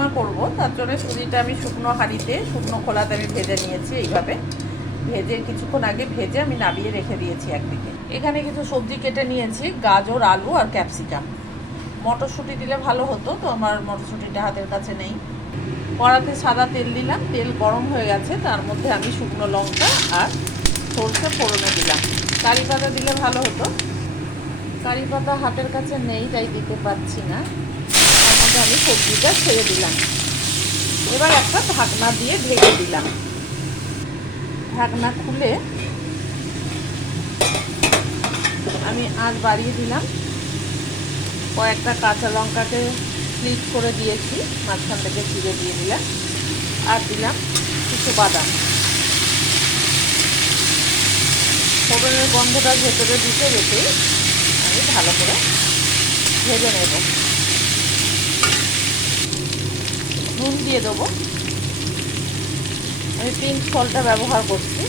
উপমা করব। তার জন্য সুজিটা আমি শুকনো হাঁড়িতে, শুকনো খোলাতে আমি ভেজে নিয়েছি এইভাবে। ভেজে কিছুক্ষণ আগে ভেজে আমি নাবিয়ে রেখে দিয়েছি একদিকে। এখানে কিছু সবজি কেটে নিয়েছি, গাজর, আলু আর ক্যাপসিকাম। মটরশুঁটি দিলে ভালো হতো, তো আমার মটরশুঁটিটা হাতের কাছে নেই। কড়াতে সাদা তেল দিলাম, তেল গরম হয়ে গেছে, তার মধ্যে আমি শুকনো লঙ্কা আর সরষে ফোড়নে দিলাম। কারি পাতা দিলে ভালো হতো। কারি পাতা হাতের কাছে নেই, তাই দিতে পারছি না। মধ্যে আমি সবজিটা ছেড়ে দিলাম। এবার একটা ঢাকনা দিয়ে ঢেকে দিলাম। ঢাকনা খুলে আমি আঁচ বাড়িয়ে দিলাম। কয়েকটা কাঁচা লঙ্কাকে স্লিট করে দিয়েছি, মাঝখান থেকে চিড়ে দিয়ে দিলাম আর দিলাম কিছু বাদাম। ফোড়নের গন্ধটা ভেতরে দিতে যেতে আমি ভালো করে ভেজে নেব। নুন দিয়ে দেবো। আমি পিঙ্ক ফলটা ব্যবহার করছি।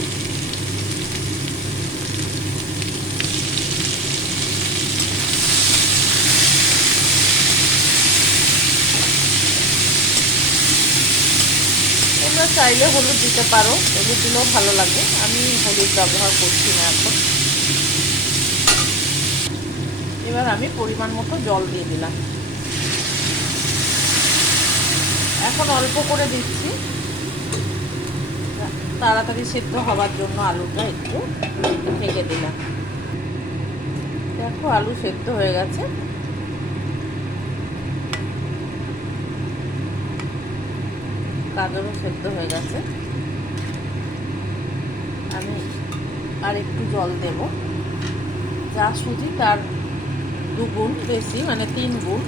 তোমরা চাইলে হলুদ দিতে পারো, হলুদ দিলেও ভালো লাগে। আমি হলুদ ব্যবহার করছি না এখন। এবার আমি পরিমাণ মতো জল দিয়ে দিলাম। এখন অল্প করে দিচ্ছি। তাড়াতাড়ি সেদ্ধ হওয়ার জন্য আলুটা একটু ঢেকে দিলাম। দেখো, আলু সেদ্ধ হয়ে গেছে। গাজরও সেদ্ধ হয়ে গেছে। আমি আর একটু জল দেব। যা সুজি তার দুগুণ বেশি মানে তিন গুণ।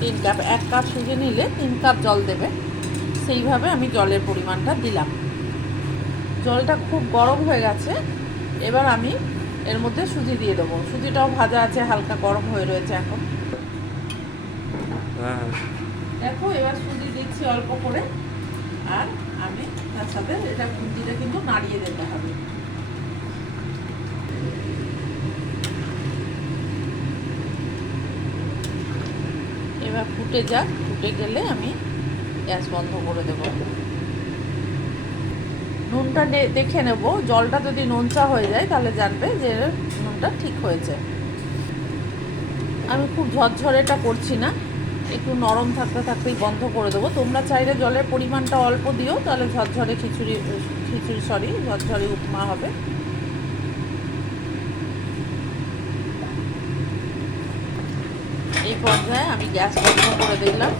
তিন কাপ এক কাপ সুজি নিলে তিন কাপ জল দেবে। সেইভাবে আমি জলের পরিমাণটা দিলাম। জলটা খুব গরম হয়ে গেছে। এবার আমি এর মধ্যে সুজি দিয়ে দেবো। সুজিটাও ভাজা আছে হালকা গরম হয়ে রয়েছে এখন। হ্যাঁ। দেখো এবার সুজি দিচ্ছি অল্প করে। আর আমি তার সাথে এটা খুন্তিটা কিন্তু নাড়িয়ে দিতে হবে এবার ফুটে যাক, ফুটে গেলে আমি গ্যাস বন্ধ করে দেব। নুনটা দেখে নেব। জলটা যদি নুনচা হয়ে যায়, তাহলে জানবে যে নুনটা ঠিক হয়েছে। আমি খুব ঝরঝরেটা করছি না। একটু নরম থাকতে থাকতেই বন্ধ করে দেবো। তোমরা চাইলে জলের পরিমাণটা অল্প দিও, তাহলে ঝরঝরে খিচুড়ি খিচুড়ি সরি ঝরঝরে উপমা হবে। পর্যায়ে আমি গ্যাস বন্ধ করে দিলাম।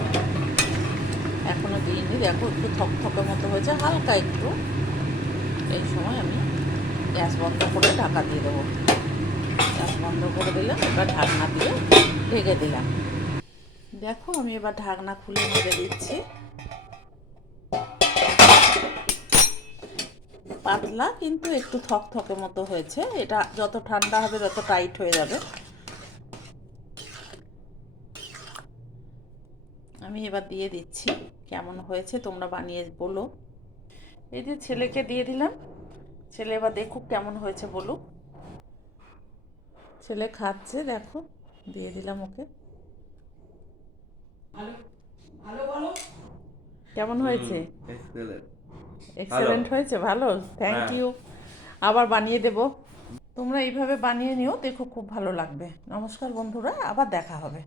এখনও দিইনি, দেখো একটু থকথকে মতো হয়েছে, হালকা একটু। এই সময় আমি গ্যাস বন্ধ করে ঢাকা দিয়ে দেবো। গ্যাস বন্ধ করে দিলাম, এবার ঢাকনা দিয়ে ঢেকে দিলাম। দেখো আমি এবার ঢাকনা খুলে মেরে দিচ্ছি। পাতলা কিন্তু একটু থকথকে মতো হয়েছে, এটা যত ঠান্ডা হবে তত টাইট হয়ে যাবে। আমি এবার দিয়ে দিচ্ছি। কেমন হয়েছে তোমরা বানিয়ে বলো। এই যে ছেলেকে দিয়ে দিলাম। ছেলে এবার দেখুক কেমন হয়েছে বলুক। ছেলে খাচ্ছে দেখো। দিয়ে দিলাম ওকে। কেমন হয়েছে? এক্সেলেন্ট হয়েছে ভালো? থ্যাংক। ইউ আবার বানিয়ে দেব। তোমরা এইভাবে বানিয়ে নিও দেখো খুব ভালো লাগবে। নমস্কার বন্ধুরা আবার দেখা হবে।